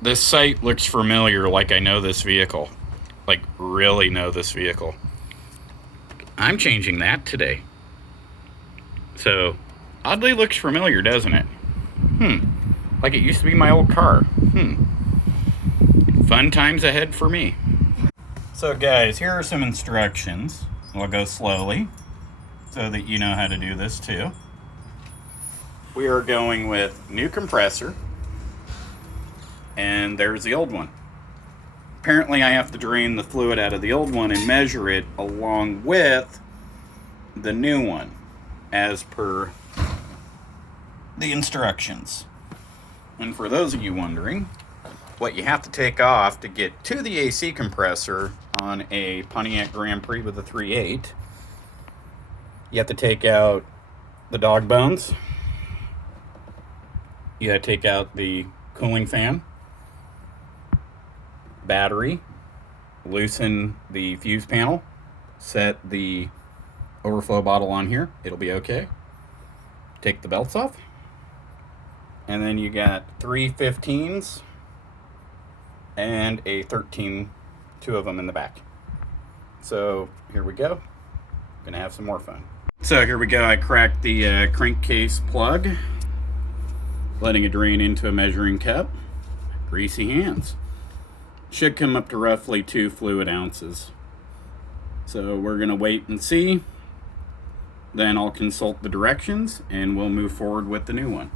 This sight looks familiar, like I know this vehicle. Like, really know this vehicle. I'm changing that today. So, oddly looks familiar, doesn't it? Like it used to be my old car. Fun times ahead for me. So guys, here are some instructions. We'll go slowly so that you know how to do this too. We are going with new compressor, and there's the old one. Apparently I have to drain the fluid out of the old one and measure it along with the new one as per the instructions. And for those of you wondering, what you have to take off to get to the AC compressor on a Pontiac Grand Prix with a 3.8, you have to take out the dog bones, you have to take out the cooling fan, battery, loosen the fuse panel, set the overflow bottle on here, it'll be okay. Take the belts off, and then you got 3 15s and a 13, 2 of them in the back. So here we go. Gonna have some more fun. So here we go. I cracked the crankcase plug, letting it drain into a measuring cup. Greasy hands. Should come up to roughly 2 fluid ounces. So we're gonna wait and see. Then I'll consult the directions and we'll move forward with the new one.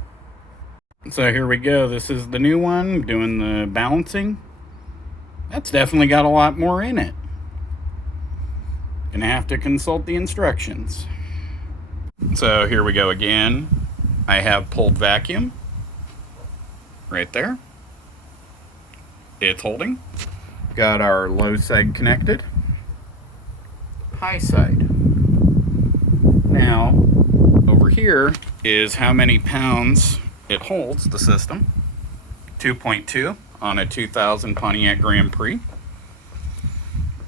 So here we go. This is the new one, doing the balancing. That's definitely got a lot more in it. Gonna have to consult the instructions. So here we go again. I have pulled vacuum right there. It's holding. Got our low side connected. High side. Now, over here is how many pounds it holds, the system. 2.2 on a 2000 Pontiac Grand Prix.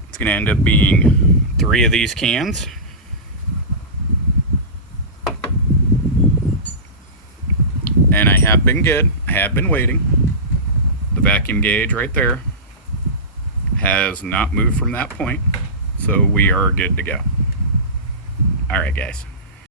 It's going to end up being 3 of these cans. And I have been good. I have been waiting. The vacuum gauge right there has not moved from that point. So we are good to go. All right, guys.